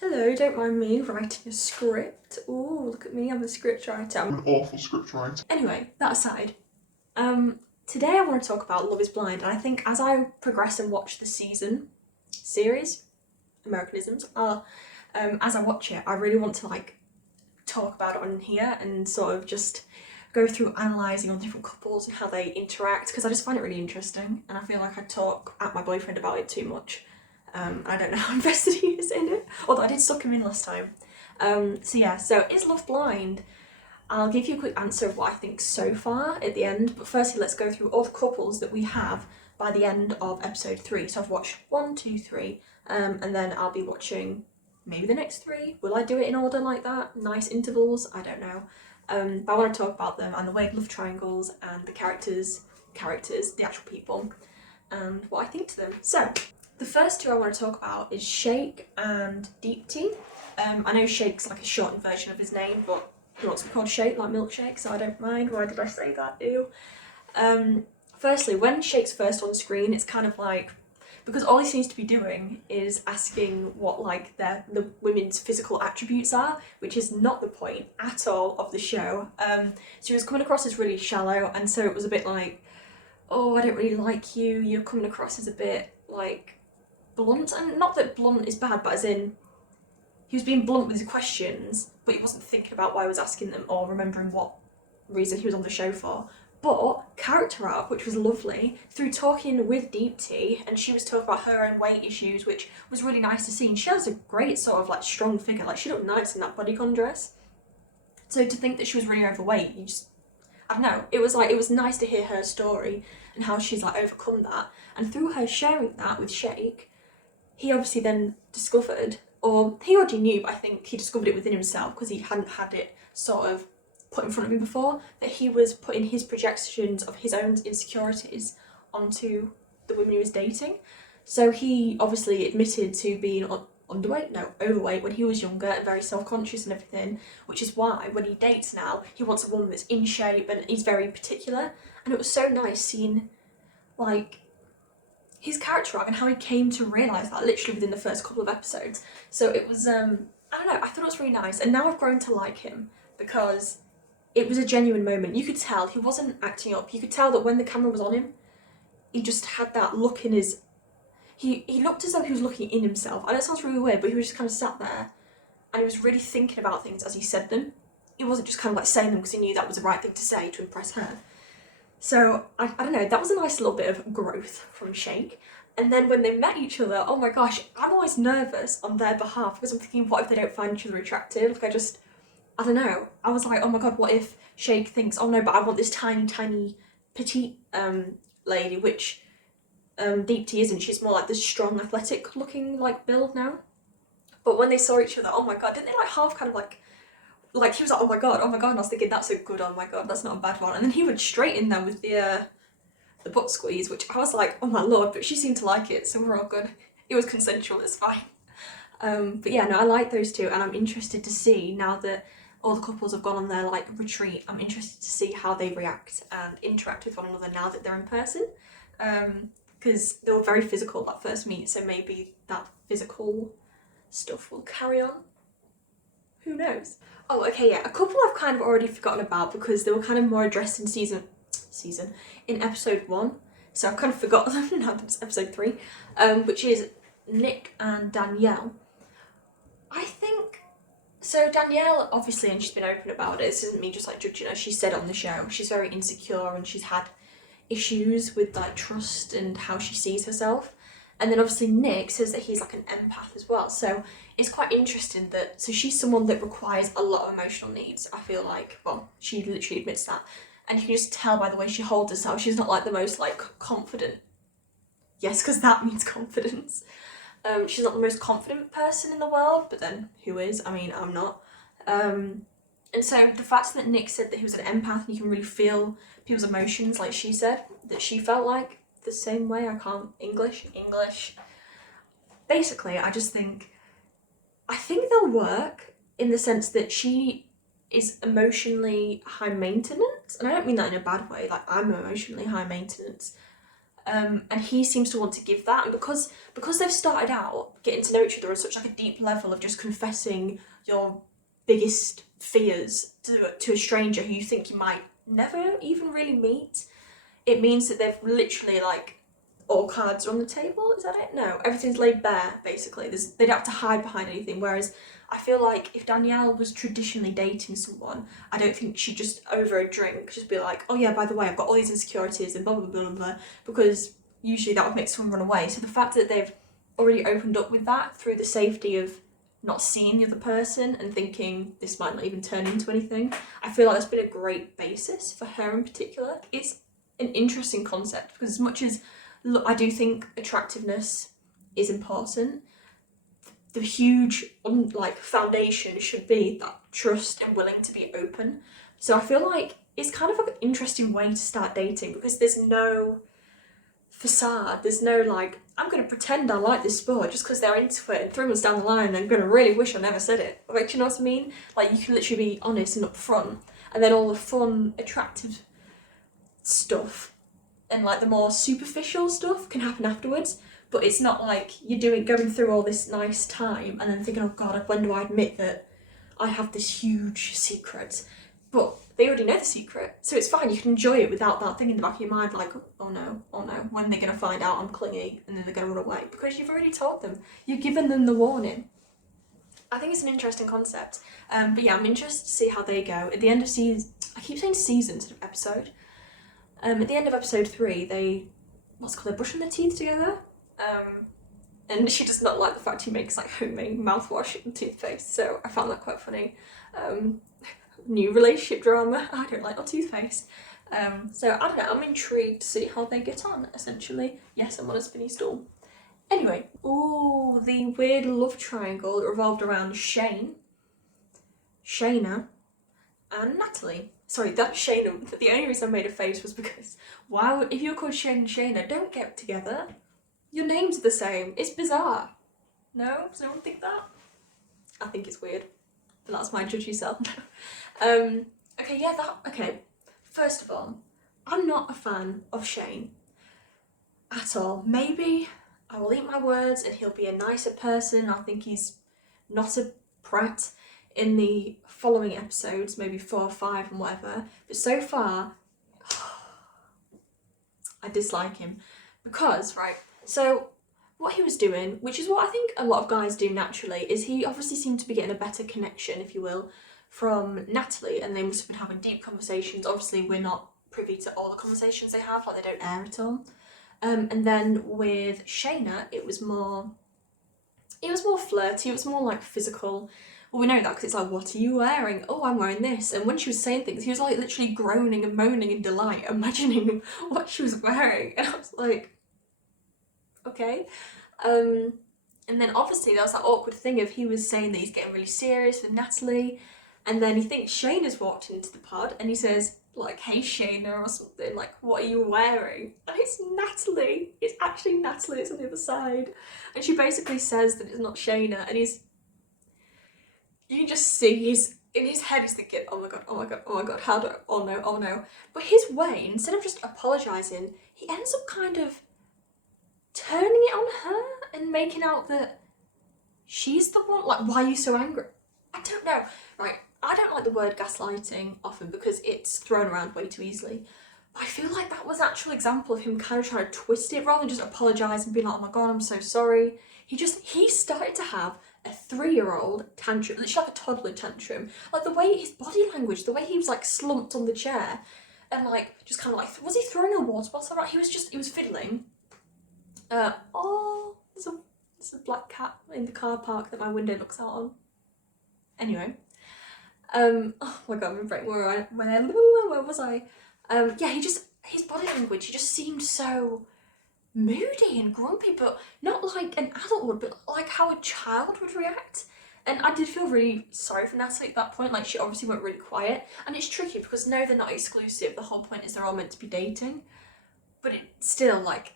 Hello, don't mind me writing a script. Ooh, look at me, I'm a script writer. I'm an awful script writer. Anyway, that aside, today I want to talk about Love is Blind, and I think as I progress and watch the series, Americanisms, as I watch it, I really want to talk about it on here and sort of just go through analysing on different couples and how they interact, because I just find it really interesting, and I feel like I talk at my boyfriend about it too much. I don't know how invested he is in it, although I did suck him in last time. So is Love blind? I'll give you a quick answer of what I think so far at the end, but firstly let's go through all the couples that we have by the end of episode 3. So I've watched 1, 2, 3, and then I'll be watching maybe the next 3. Will I do it in order like that? Nice intervals? I don't know. But I want to talk about them and the weird love triangles and the characters, the actual people, and what I think to them. So the first 2 I want to talk about is Shake and Deepti. I know Shake's like a shortened version of his name, but he wants to be called Shake, like milkshake, so I don't mind. Why did I say that? Ew. Firstly, when Shake's first on screen, it's kind of like, because all he seems to be doing is asking what like the women's physical attributes are, which is not the point at all of the show. So he was coming across as really shallow, and so it was a bit like, oh, I don't really like you, you're coming across as a bit like blunt, and not that blunt is bad, but as in he was being blunt with his questions, but he wasn't thinking about why he was asking them or remembering what reason he was on the show for. But character arc, which was lovely, through talking with Deepti, and she was talking about her own weight issues, which was really nice to see. And she has a great sort of like strong figure, like she looked nice in that bodycon dress. So to think that she was really overweight, I don't know, it was nice to hear her story and how she's like overcome that. And through her sharing that with Shake, he obviously then discovered, or he already knew, but I think he discovered it within himself because he hadn't had it sort of put in front of him before, that he was putting his projections of his own insecurities onto the women he was dating. So he obviously admitted to being overweight when he was younger and very self-conscious and everything, which is why when he dates now, he wants a woman that's in shape and he's very particular. And it was so nice seeing like his character arc and how he came to realise that literally within the first couple of episodes. So it was, I don't know, I thought it was really nice. And now I've grown to like him because it was a genuine moment. You could tell he wasn't acting up. You could tell that when the camera was on him, he just had that look in his... He looked as though he was looking in himself. I know it sounds really weird, but he was just kind of sat there and he was really thinking about things as he said them. He wasn't just kind of like saying them because he knew that was the right thing to say to impress her. So, I don't know, that was a nice little bit of growth from Shake. And then when they met each other, oh my gosh, I'm always nervous on their behalf because I'm thinking, what if they don't find each other attractive? Like, I don't know. I was like, oh my god, what if Shake thinks, oh no, but I want this tiny, tiny, petite lady, which Deepti isn't. She's more like this strong, athletic looking like build now. But when they saw each other, oh my god, didn't they like half kind of like he was like, oh my god, and I was thinking, that's a good, oh my god, that's not a bad one. And then he went straight in there with the butt squeeze, which I was like, oh my lord, but she seemed to like it, so we're all good. It was consensual, it's fine. But yeah, no, I like those 2, and I'm interested to see, now that all the couples have gone on their like retreat, I'm interested to see how they react and interact with one another now that they're in person. Because they were very physical that first meet, so maybe that physical stuff will carry on. Who knows? Oh, okay, yeah, a couple I've kind of already forgotten about because they were kind of more addressed in in episode 1. So I've kind of forgotten them now that it's episode 3, which is Nick and Danielle. I think, so Danielle, obviously, and she's been open about it, this isn't me just like judging her, she said on the show, she's very insecure and she's had issues with like trust and how she sees herself. And then obviously Nick says that he's like an empath as well. So it's quite interesting that, so she's someone that requires a lot of emotional needs, I feel like. Well, she literally admits that. And you can just tell by the way she holds herself, she's not like the most like confident. Yes, because that means confidence. She's not the most confident person in the world, but then who is? I mean, I'm not. And so the fact that Nick said that he was an empath and you can really feel people's emotions, like she said, that she felt like the same way. I can't English. Basically, I think they'll work in the sense that she is emotionally high maintenance, and I don't mean that in a bad way, like I'm emotionally high maintenance, And he seems to want to give that, and because they've started out getting to know each other on such like a deep level of just confessing your biggest fears to a stranger who you think you might never even really meet, it means that they've literally like all cards are on the table. Is that it? No, everything's laid bare basically. They don't have to hide behind anything. Whereas I feel like if Danielle was traditionally dating someone, I don't think she'd just over a drink just be like, oh yeah, by the way, I've got all these insecurities and blah blah blah blah blah, because usually that would make someone run away. So the fact that they've already opened up with that through the safety of not seeing the other person and thinking this might not even turn into anything, I feel like that's been a great basis for her in particular. It's an interesting concept because as much as I do think attractiveness is important, the huge like foundation should be that trust and willing to be open. So I feel like it's kind of an interesting way to start dating because there's no facade, there's no like, I'm going to pretend I like this sport just because they're into it, and 3 months down the line I'm going to really wish I never said it. Like, do you know what I mean? Like, you can literally be honest and upfront, and then all the fun, attractive stuff and like the more superficial stuff can happen afterwards. But it's not like you're going through all this nice time and then thinking, oh god, when do I admit that I have this huge secret? But they already know the secret, so it's fine. You can enjoy it without that thing in the back of your mind, like, oh no, when they're gonna find out I'm clingy and then they're gonna run away, because you've already told them, you've given them the warning. I think it's an interesting concept. But yeah, I'm interested to see how they go at the end of season. I keep saying season instead of episode. At the end of episode 3, they're brushing their teeth together. And she does not like the fact he makes like homemade mouthwash and toothpaste, so I found that quite funny. New relationship drama. I don't like my toothpaste. So I don't know, I'm intrigued to see how they get on, essentially. Yes, I'm on a spinny stool. Anyway, the weird love triangle that revolved around Shayna, and Natalie. Sorry, that's Shayna. The only reason I made a face was because, wow, if you're called Shane and Shayna, don't get together. Your names are the same. It's bizarre. No? Does anyone think that? I think it's weird. But that's my judgy self. Okay. First of all, I'm not a fan of Shane at all. Maybe I will eat my words and he'll be a nicer person. I think he's not a prat in the following episodes, maybe 4 or 5 and whatever. But so far, I dislike him. Because, right, so what he was doing, which is what I think a lot of guys do naturally, is he obviously seemed to be getting a better connection, if you will, from Natalie, and they must have been having deep conversations. Obviously, we're not privy to all the conversations they have, like they don't air at all. And then with Shayna, it was more flirty, it was more like physical. Well, we know that because it's like, what are you wearing? Oh, I'm wearing this. And when she was saying things, he was like literally groaning and moaning in delight, imagining what she was wearing. And I was like, okay. And then obviously there was that awkward thing of he was saying that he's getting really serious with Natalie, and then he thinks Shayna's walked into the pod and he says like, hey Shayna or something, like, what are you wearing? And it's Natalie. It's actually Natalie, it's on the other side. And she basically says that it's not Shayna, and you can just see in his head he's thinking, oh my god, how do I, oh no. But his way, instead of just apologising, he ends up kind of turning it on her and making out that she's the one. Like, why are you so angry? I don't know. Right, I don't like the word gaslighting often because it's thrown around way too easily. But I feel like that was an actual example of him kind of trying to twist it rather than just apologise and be like, oh my god, I'm so sorry. He started to have a 3-year-old tantrum, literally like a toddler tantrum. Like the way his body language, the way he was like slumped on the chair and like just kind of like, was he throwing a water bottle around? He was fiddling. There's a black cat in the car park that my window looks out on. Anyway, oh my god, I'm breaking. Where was I? His body language, he just seemed so moody and grumpy, but not like an adult would, but like how a child would react. And I did feel really sorry for Natalie at that point. Like, she obviously went really quiet, and it's tricky because no, they're not exclusive. The whole point is they're all meant to be dating, but it still, like,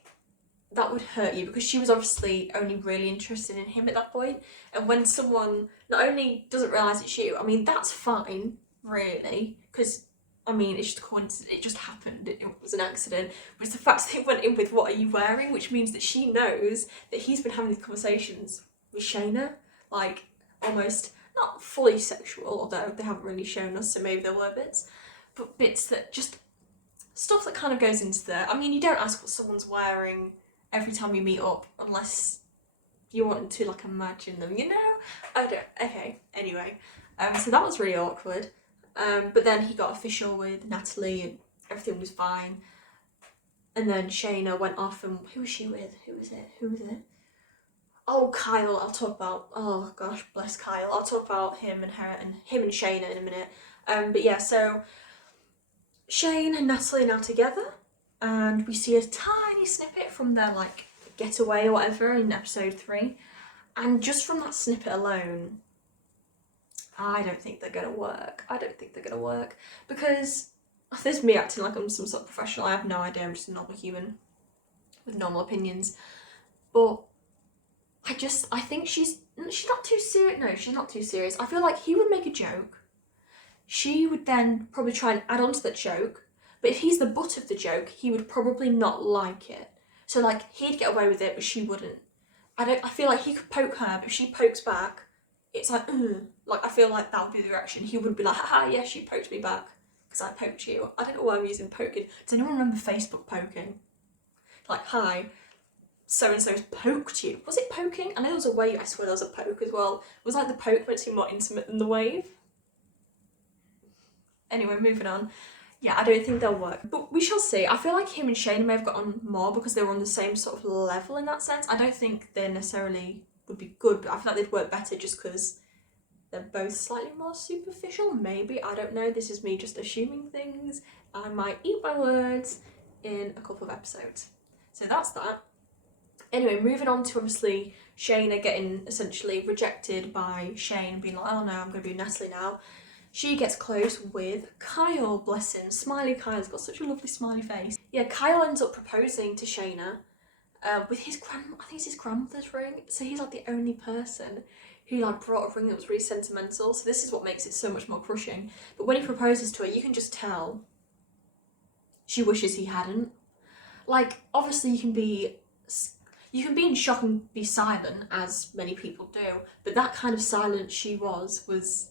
that would hurt you because she was obviously only really interested in him at that point. And when someone not only doesn't realise it's you, I mean, that's fine, really, because I mean, it's just a coincidence. It just happened. It was an accident. But it's the fact that they went in with "What are you wearing?" which means that she knows that he's been having these conversations with Shayna, like almost not fully sexual, although they haven't really shown us, so maybe there were bits, but bits that just stuff that kind of goes into there. I mean, you don't ask what someone's wearing every time you meet up unless you want to like imagine them, you know? I don't. Okay. Anyway, so that was really awkward. But then he got official with Natalie and everything was fine. And then Shayna went off and who was she with? Who was it? Oh, Kyle. I'll talk about. Oh gosh, bless Kyle. I'll talk about him and Shayna in a minute. But yeah, so Shane and Natalie are now together, and we see a tiny snippet from their like getaway or whatever in episode 3, and just from that snippet alone, I don't think they're gonna work. Because this is me acting like I'm some sort of professional. I have no idea. I'm just a normal human with normal opinions. But I think she's not too serious. No, she's not too serious. I feel like he would make a joke. She would then probably try and add on to that joke. But if he's the butt of the joke, he would probably not like it. So like he'd get away with it, but she wouldn't. I feel like he could poke her, but if she pokes back, it's like, ugh. Like I feel like that would be the reaction. He wouldn't be like, haha, yes, you poked me back because I poked you. I don't know why I'm using poking. Does anyone remember Facebook poking? Like, hi, so and so's poked you. Was it poking? I know there was a wave. I swear there was a poke as well. It was like the poke meant to be more intimate than the wave. Anyway, moving on. Yeah, I don't think they'll work, but we shall see. I feel like him and Shayna may have got on more because they were on the same sort of level in that sense. I don't think they necessarily would be good, but I feel like they'd work better just because they're both slightly more superficial. Maybe, I don't know. This is me just assuming things. I might eat my words in a couple of episodes. So that's that. Anyway, moving on to obviously Shayna getting essentially rejected by Shane, being like, oh no, I'm going to be Natalie now. She gets close with Kyle, bless him. Smiley Kyle's got such a lovely smiley face. Yeah, Kyle ends up proposing to Shayna with his I think it's his grandmother's ring. So he's like the only person who like brought a ring that was really sentimental. So this is what makes it so much more crushing. But when he proposes to her, you can just tell she wishes he hadn't. Like, obviously you can be in shock and be silent, as many people do, but that kind of silence she was,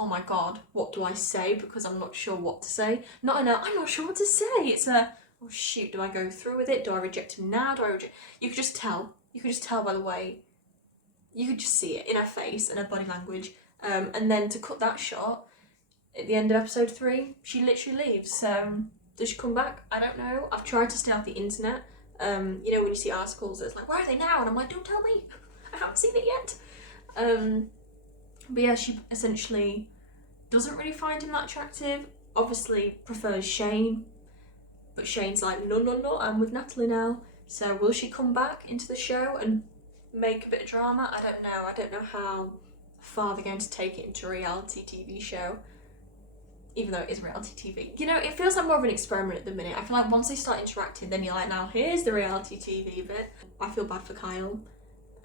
oh my god, what do I say? Because I'm not sure what to say. I'm not sure what to say. It's a, oh shoot, do I go through with it? Do I reject him now? You could just tell. You could just tell by the way. You could just see it in her face and her body language. And then to cut that short, at the end of episode 3, she literally leaves. Does she come back? I don't know. I've tried to stay off the internet. You know, when you see articles, it's like, where are they now? And I'm like, don't tell me. I haven't seen it yet. But yeah, she essentially doesn't really find him that attractive. Obviously prefers Shane. But Shane's like, no, I'm with Natalie now. So will she come back into the show and make a bit of drama? I don't know. I don't know how far they're going to take it into a reality TV show. Even though it is reality TV. You know, it feels like more of an experiment at the minute. I feel like once they start interacting, then you're like, now here's the reality TV bit. I feel bad for Kyle.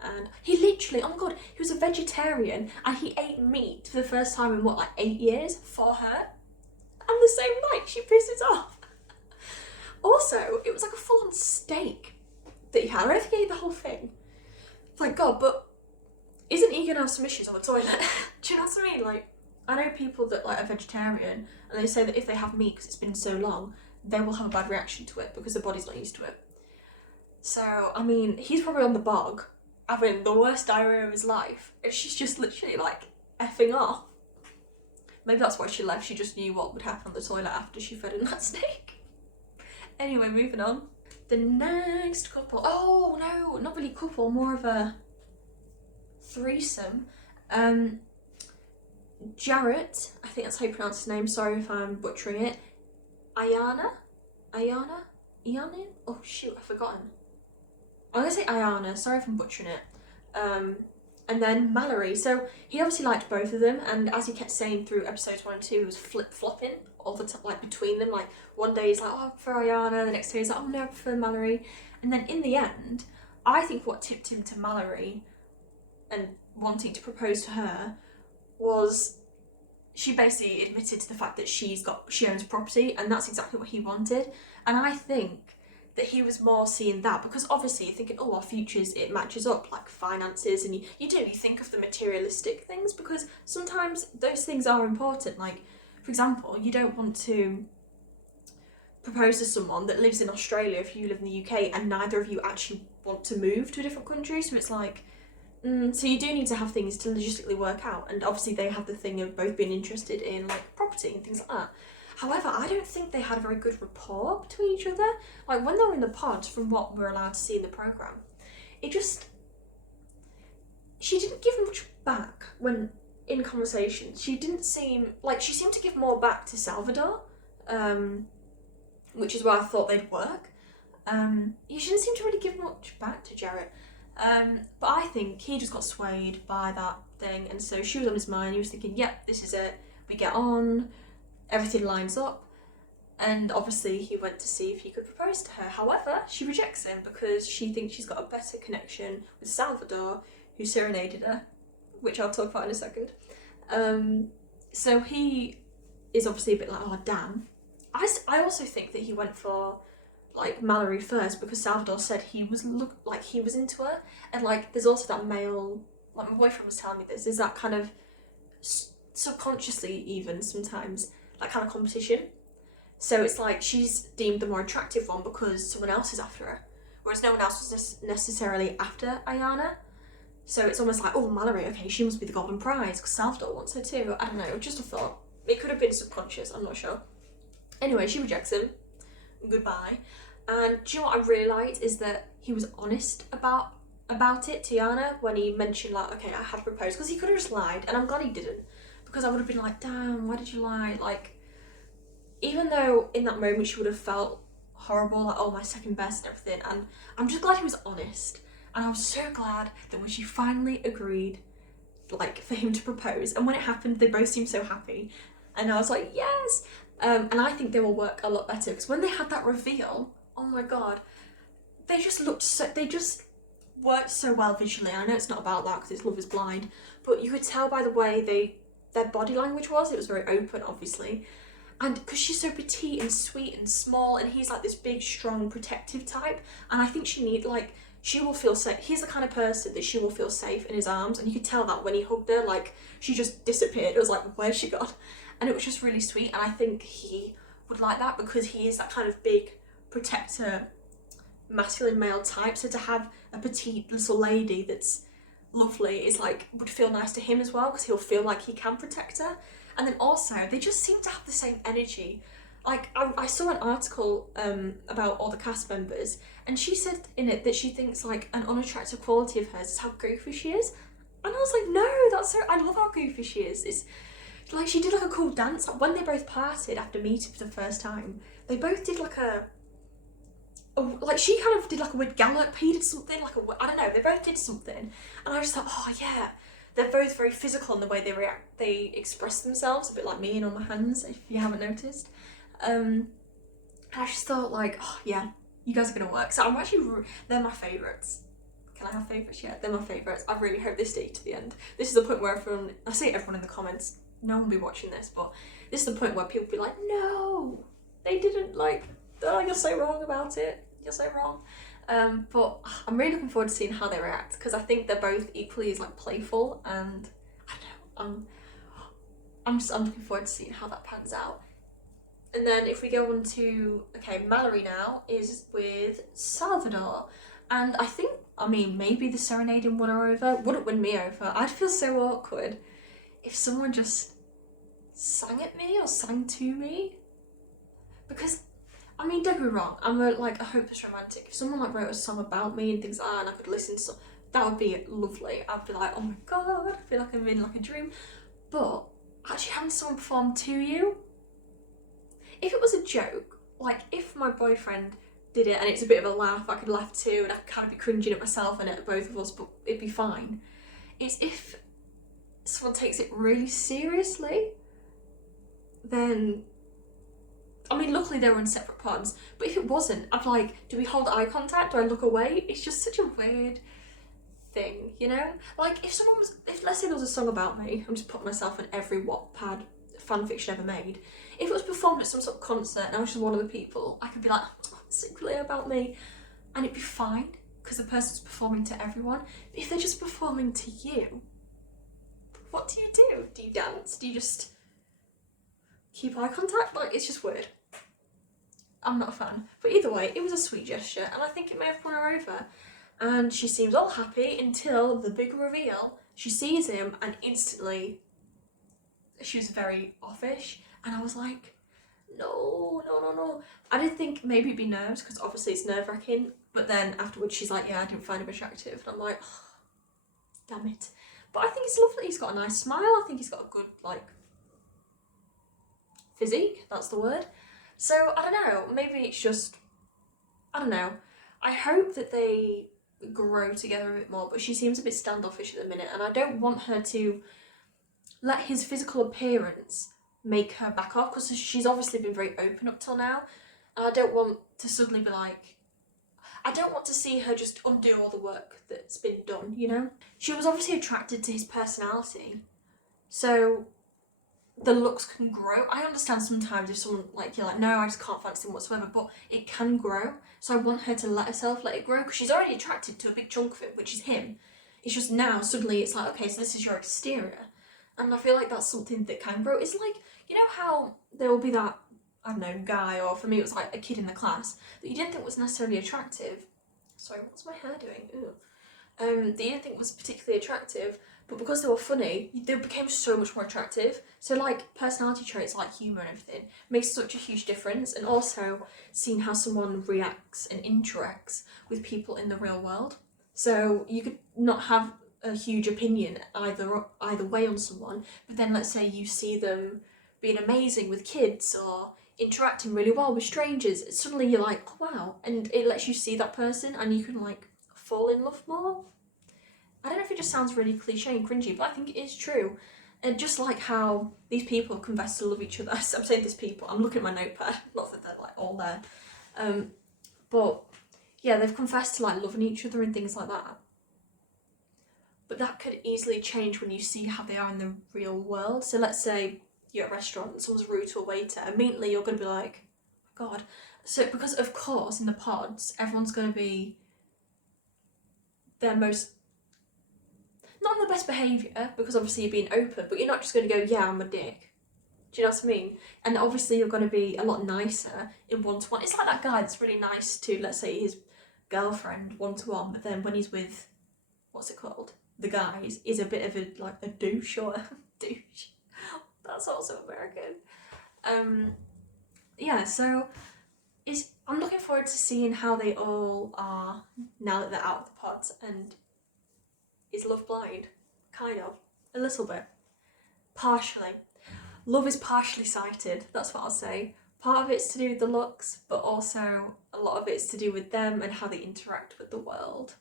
And he literally, oh my god, he was a vegetarian and he ate meat for the first time in what, like 8 years for her? And the same night she pisses off. Also, it was like a full-on steak that he had. I don't think he ate the whole thing. Thank god, but isn't he gonna have some issues on the toilet? Do you know what I mean? Like, I know people that like are vegetarian and they say that if they have meat because it's been so long, they will have a bad reaction to it because their body's not used to it. So, I mean, he's probably on the bog having the worst diarrhea of his life and she's just literally like effing off. Maybe that's why she left. She just knew what would happen on the toilet after she fed him that steak. Anyway, moving on. The next couple. Oh no, not really couple, more of a threesome. Jarrett, I think that's how you pronounce his name, sorry if I'm butchering it. Ayana? Oh shoot, I've forgotten. I'm gonna say Ayana, sorry if I'm butchering it. And then Mallory. So he obviously liked both of them, and as he kept saying through episodes 1 and 2, he was flip-flopping all the time, like between them. Like one day he's like, oh, I prefer Ayana, the next day he's like, oh no, I prefer Mallory. And then in the end, I think what tipped him to Mallory and wanting to propose to her was she basically admitted to the fact that she owns property, and that's exactly what he wanted. And I think that he was more seeing that, because obviously you're thinking, oh, our futures, it matches up, like finances, and you think of the materialistic things, because sometimes those things are important. Like, for example, you don't want to propose to someone that lives in Australia if you live in the UK and neither of you actually want to move to a different country. So it's like, so you do need to have things to logistically work out, and obviously they have the thing of both being interested in like property and things like that. However, I don't think they had a very good rapport between each other. Like when they were in the pod, from what we're allowed to see in the programme, she didn't give much back when in conversations. She seemed to give more back to Salvador, which is why I thought they'd work. She didn't seem to really give much back to Jarrett. But I think he just got swayed by that thing, and so she was on his mind. He was thinking, yep, this is it, we get on, everything lines up, and obviously he went to see if he could propose to her. However, she rejects him because she thinks she's got a better connection with Salvador, who serenaded her, which I'll talk about in a second. So he is obviously a bit like, oh damn. I also think that he went for like Mallory first because Salvador said he was into her, and like there's also that male, like my boyfriend was telling me this, there's that kind of subconsciously even sometimes that kind of competition. So it's like she's deemed the more attractive one because someone else is after her, whereas no one else was necessarily after Ayana. So it's almost like, oh, Mallory, okay, she must be the golden prize because Salvador wants her too. I don't know, just a thought. It could have been subconscious, I'm not sure. Anyway, she rejects him. Goodbye. And do you know what I really liked is that he was honest about it to Yana when he mentioned like, okay, I have proposed, because he could have just lied, and I'm glad he didn't, because I would have been like, damn, why did you lie? Like, even though in that moment she would have felt horrible, like, oh, my second best and everything, and I'm just glad he was honest. And I was so glad that when she finally agreed, like, for him to propose, and when it happened, they both seemed so happy, and I was like, yes. And I think they will work a lot better, because when they had that reveal, oh my god, they just worked so well visually. I know it's not about that because it's Love is Blind, but you could tell by the way their body language was. It was very open, obviously, and because she's so petite and sweet and small, and he's like this big, strong, protective type, and I think she will feel safe. He's the kind of person that she will feel safe in his arms, and you could tell that when he hugged her, like she just disappeared. It was like, where's she gone? And it was just really sweet, and I think he would like that because he is that kind of big protector, masculine male type. So to have a petite little lady that's lovely is like, would feel nice to him as well, because he'll feel like he can protect her. And then also they just seem to have the same energy. Like I saw an article about all the cast members, and she said in it that she thinks like an unattractive quality of hers is how goofy she is. And I was like, no, I love how goofy she is. It's like she did like a cool dance. Like, when they both parted after meeting for the first time, they both did like like she kind of did like a weird gallop, he did something like I don't know, they both did something, and I just thought, oh yeah, they're both very physical in the way they react, they express themselves, a bit like me and on my hands, if you haven't noticed. I just thought like, oh yeah, you guys are gonna work. So I'm actually, they're my favourites. Can I have favourites? Yeah, they're my favourites. I really hope they stay to the end. This is the point where I see everyone in the comments, no one will be watching this, but this is the point where people will be like, no, they didn't, like, oh, you're so wrong about it. You're so wrong. But I'm really looking forward to seeing how they react, because I think they're both equally as like playful, and I don't know, I'm looking forward to seeing how that pans out. And then if we go on to, okay, Mallory now is with Salvador, and I mean, maybe the serenading won her over. Wouldn't win me over. I'd feel so awkward if someone just sang at me or sang to me, because I mean, don't get me wrong, I'm a hopeless romantic. If someone like wrote a song about me and things like that, and I could listen to that would be lovely. I'd be like, oh my god, I feel like I'm in like a dream. But actually having someone perform to you, if it was a joke, like if my boyfriend did it and it's a bit of a laugh, I could laugh too, and I could kind of be cringing at myself and at both of us, but it'd be fine. It's if someone takes it really seriously, then, I mean, luckily they were in separate pods, but if it wasn't, I'd like, do we hold eye contact? Do I look away? It's just such a weird thing, you know? Like, if let's say there was a song about me, I'm just putting myself in every Wattpad fan fiction ever made. If it was performed at some sort of concert and I was just one of the people, I could be like, oh, secretly about me, and it'd be fine because the person's performing to everyone. But if they're just performing to you, what do you do? Do you dance? Do you just keep eye contact? Like, it's just weird. I'm not a fan. But either way, it was a sweet gesture, and I think it may have won her over. And she seems all happy until the big reveal. She sees him, and instantly she was very offish, and I was like, no, no, no, no. I did think maybe it'd be nerves, because obviously it's nerve-wracking, but then afterwards she's like, yeah, I didn't find him attractive, and I'm like, oh, damn it. But I think it's lovely. He's got a nice smile. I think he's got a good, like, physique, that's the word. So, I don't know, maybe it's just, I don't know. I hope that they grow together a bit more, but she seems a bit standoffish at the minute, and I don't want her to let his physical appearance make her back off, because she's obviously been very open up till now, and I don't want to suddenly be like, I don't want to see her just undo all the work that's been done, you know? She was obviously attracted to his personality, so the looks can grow. I understand sometimes if someone, like, you're like, no, I just can't fancy them whatsoever, but it can grow. So I want her to let herself let it grow, because she's already attracted to a big chunk of it, which is him. It's just now, suddenly it's like, okay, so this is your exterior. And I feel like that's something that can grow. It's like, you know how there will be that, I don't know, guy, or for me it was like a kid in the class, that you didn't think was necessarily attractive. Sorry, what's my hair doing? Ooh. That you didn't think was particularly attractive, but because they were funny, they became so much more attractive. So like personality traits like humour and everything makes such a huge difference, and also seeing how someone reacts and interacts with people in the real world. So you could not have a huge opinion either way on someone, but then let's say you see them being amazing with kids or interacting really well with strangers, suddenly you're like, oh wow, and it lets you see that person and you can like fall in love more. I don't know if it just sounds really cliche and cringy, but I think it is true. And just like how these people confess to love each other. I'm saying these people, I'm looking at my notepad, not that they're like all there. But yeah, they've confessed to like loving each other and things like that. But that could easily change when you see how they are in the real world. So let's say you're at a restaurant and someone's rude to a waiter, immediately you're going to be like, oh my god. So because of course in the pods, everyone's going to be their most, not in the best behaviour, because obviously you're being open, but you're not just going to go, yeah, I'm a dick. Do you know what I mean? And obviously you're going to be a lot nicer in one-to-one. It's like that guy that's really nice to, let's say, his girlfriend one-to-one, but then when he's with, what's it called? The guys, is a bit of a, like, a douche or a douche. That's also American. Yeah, so I'm looking forward to seeing how they all are now that they're out of the pods. And is love blind? Kind of. A little bit. Partially. Love is partially sighted, that's what I'll say. Part of it's to do with the looks, but also a lot of it's to do with them and how they interact with the world.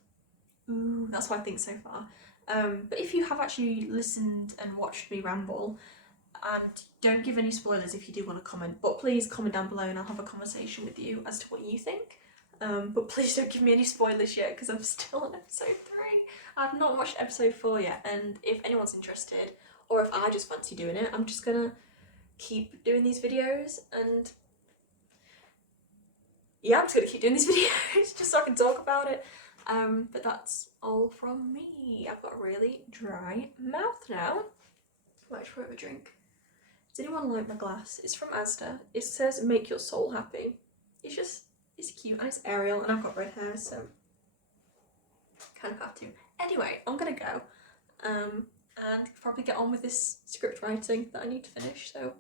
Ooh, that's what I think so far. But if you have actually listened and watched me ramble, and don't give any spoilers if you do want to comment, but please comment down below and I'll have a conversation with you as to what you think. But please don't give me any spoilers yet, because I'm still on episode 3. I've not watched episode 4 yet, and if anyone's interested, or if I just fancy doing it, I'm just gonna keep doing these videos, and yeah, I'm just gonna keep doing these videos just so I can talk about it. But that's all from me. I've got a really dry mouth now. I might try have a drink. Does anyone like my glass? It's from Asda. It says make your soul happy. It's cute and it's Ariel, and I've got red hair, so kind of have to. Anyway, I'm gonna go and probably get on with this script writing that I need to finish, so